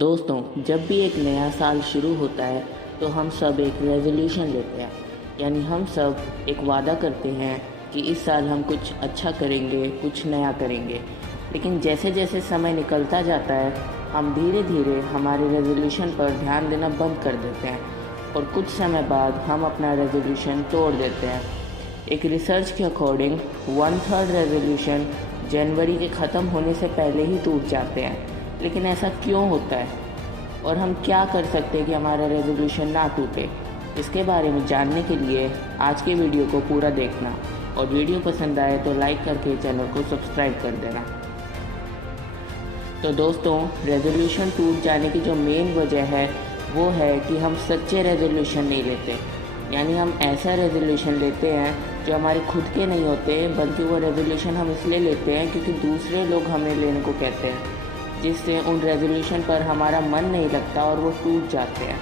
दोस्तों, जब भी एक नया साल शुरू होता है तो हम सब एक रेजोल्यूशन लेते हैं। यानी हम सब एक वादा करते हैं कि इस साल हम कुछ अच्छा करेंगे, कुछ नया करेंगे। लेकिन जैसे जैसे समय निकलता जाता है हम धीरे धीरे हमारे रेजोल्यूशन पर ध्यान देना बंद कर देते हैं और कुछ समय बाद हम अपना रेजोल्यूशन तोड़ देते हैं। एक रिसर्च के अकॉर्डिंग 1/3 रेजोल्यूशन जनवरी के ख़त्म होने से पहले ही टूट जाते हैं। लेकिन ऐसा क्यों होता है और हम क्या कर सकते हैं कि हमारा रेजोल्यूशन ना टूटे? इसके बारे में जानने के लिए आज के वीडियो को पूरा देखना और वीडियो पसंद आए तो लाइक करके चैनल को सब्सक्राइब कर देना। तो दोस्तों, रेजोल्यूशन टूट जाने की जो मेन वजह है वो है कि हम सच्चे रेजोल्यूशन नहीं लेते। यानी हम ऐसा रेजोल्यूशन लेते हैं जो हमारे खुद के नहीं होते, बल्कि वो रेजोल्यूशन हम इसलिए लेते हैं क्योंकि दूसरे लोग हमें लेने को कहते हैं, जिससे उन रेजोल्यूशन पर हमारा मन नहीं लगता और वो टूट जाते हैं।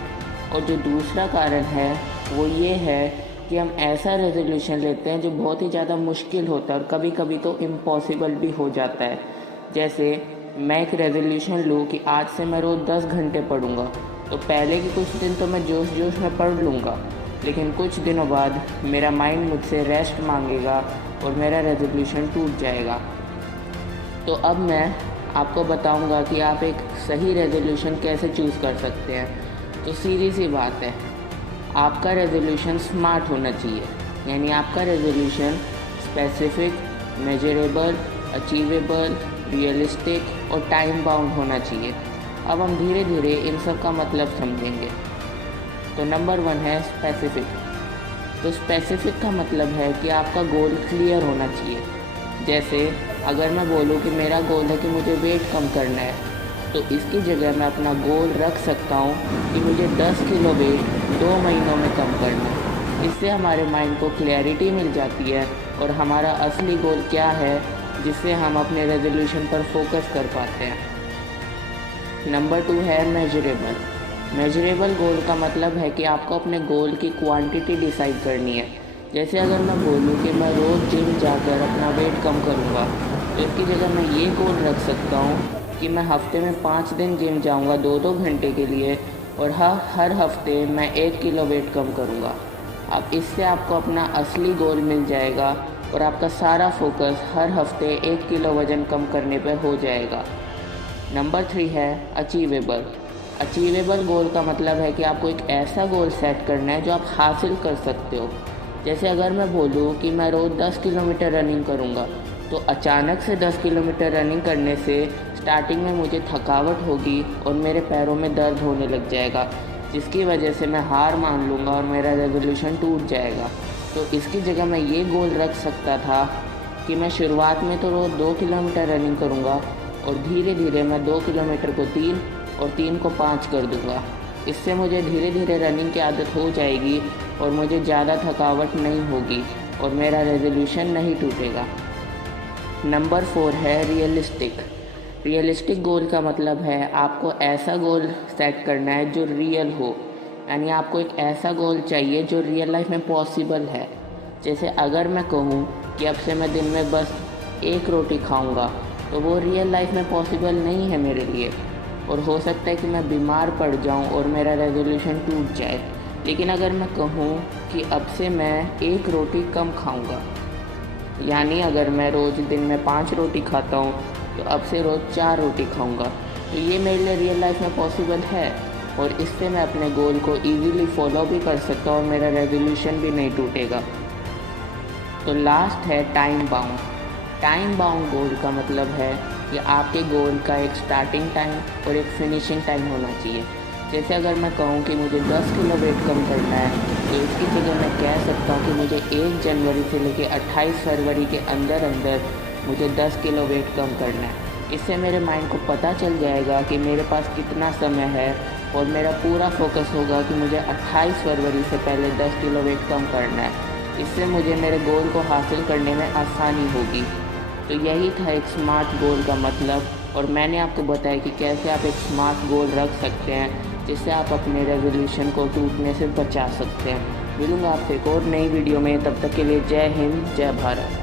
और जो दूसरा कारण है वो ये है कि हम ऐसा रेजोल्यूशन लेते हैं जो बहुत ही ज़्यादा मुश्किल होता है और कभी कभी तो इम्पॉसिबल भी हो जाता है। जैसे मैं एक रेजोल्यूशन लूँ कि आज से मैं रोज़ 10 घंटे पढ़ूँगा, तो पहले के कुछ दिन तो मैं जोश जोश में पढ़ लूँगा, लेकिन कुछ दिनों बाद मेरा माइंड मुझसे रेस्ट मांगेगा और मेरा रेजोल्यूशन टूट जाएगा। तो अब मैं आपको बताऊंगा कि आप एक सही रेजोल्यूशन कैसे चूज़ कर सकते हैं। तो सीधी सी बात है, आपका रेजोल्यूशन स्मार्ट होना चाहिए। यानी आपका resolution specific, measurable, achievable, realistic और टाइम बाउंड होना चाहिए। अब हम धीरे धीरे इन सब का मतलब समझेंगे। तो नंबर 1 है स्पेसिफिक। तो स्पेसिफिक का मतलब है कि आपका गोल क्लियर होना चाहिए। जैसे अगर मैं बोलूँ कि मेरा गोल है कि मुझे वेट कम करना है, तो इसकी जगह मैं अपना गोल रख सकता हूँ कि मुझे 10 किलो वेट 2 महीनों में कम करना है। इससे हमारे माइंड को क्लैरिटी मिल जाती है और हमारा असली गोल क्या है, जिससे हम अपने रेजोल्यूशन पर फोकस कर पाते हैं। नंबर 2 है मेजरेबल। मेजरेबल गोल का मतलब है कि आपको अपने गोल की क्वांटिटी डिसाइड करनी है। जैसे अगर मैं बोलूँ कि मैं रोज़ जिम जाकर अपना वेट कम करूँगा, तो इसकी जगह मैं ये गोल रख सकता हूँ कि मैं हफ्ते में 5 दिन जिम जाऊँगा 2-2 घंटे के लिए और हर हफ्ते मैं 1 किलो वेट कम करूँगा। अब इससे आपको अपना असली गोल मिल जाएगा और आपका सारा फोकस हर हफ्ते 1 किलो वज़न कम करने पर हो जाएगा। नंबर 3 है अचीवेबल। अचीवेबल गोल का मतलब है कि आपको एक ऐसा गोल सेट करना है जो आप हासिल कर सकते हो। जैसे अगर मैं बोलूँ कि मैं रोज़ 10 किलोमीटर रनिंग करूँगा, तो अचानक से 10 किलोमीटर रनिंग करने से स्टार्टिंग में मुझे थकावट होगी और मेरे पैरों में दर्द होने लग जाएगा, जिसकी वजह से मैं हार मान लूँगा और मेरा रेजोल्यूशन टूट जाएगा। तो इसकी जगह मैं ये गोल रख सकता था कि मैं शुरुआत में तो रोज़ 2 किलोमीटर रनिंग करूँगा और धीरे धीरे मैं 2 किलोमीटर को 3 और 3 को 5 कर दूँगा। इससे मुझे धीरे धीरे रनिंग की आदत हो जाएगी और मुझे ज़्यादा थकावट नहीं होगी और मेरा रेजोल्यूशन नहीं टूटेगा। नंबर 4 है रियलिस्टिक। रियलिस्टिक गोल का मतलब है आपको ऐसा गोल सेट करना है जो रियल हो। यानी आपको एक ऐसा गोल चाहिए जो रियल लाइफ में पॉसिबल है। जैसे अगर मैं कहूँ कि अब से मैं दिन में बस 1 रोटी खाऊँगा, तो वो रियल लाइफ में पॉसिबल नहीं है मेरे लिए और हो सकता है कि मैं बीमार पड़ जाऊँ और मेरा रेजोल्यूशन टूट जाए। लेकिन अगर मैं कहूँ कि अब से मैं 1 रोटी कम खाऊँगा, यानी अगर मैं रोज़ दिन में 5 रोटी खाता हूँ तो अब से रोज़ 4 रोटी खाऊँगा, तो ये मेरे लिए रियल लाइफ में पॉसिबल है और इससे मैं अपने गोल को ईज़िली फॉलो भी कर सकता हूँ और मेरा रेजोल्यूशन भी नहीं टूटेगा। तो लास्ट है टाइम बाउंड। टाइम बाउंड गोल का मतलब है कि आपके गोल का एक स्टार्टिंग टाइम और एक फिनिशिंग टाइम होना चाहिए। जैसे अगर मैं कहूँ कि मुझे 10 किलो वेट कम करना है, तो इसकी जगह मैं कह सकता हूँ कि मुझे 1 जनवरी से लेकर 28 फरवरी के अंदर अंदर मुझे 10 किलो वेट कम करना है। इससे मेरे माइंड को पता चल जाएगा कि मेरे पास कितना समय है और मेरा पूरा फोकस होगा कि मुझे 28 फरवरी से पहले 10 किलो वेट कम करना है। इससे मुझे मेरे गोल को हासिल करने में आसानी होगी। तो यही था एक स्मार्ट गोल का मतलब, और मैंने आपको बताया कि कैसे आप एक स्मार्ट गोल रख सकते हैं जिससे आप अपने रेजोल्यूशन को टूटने से बचा सकते हैं। मिलूँगा आपसे एक और नई वीडियो में, तब तक के लिए जय हिंद, जय भारत।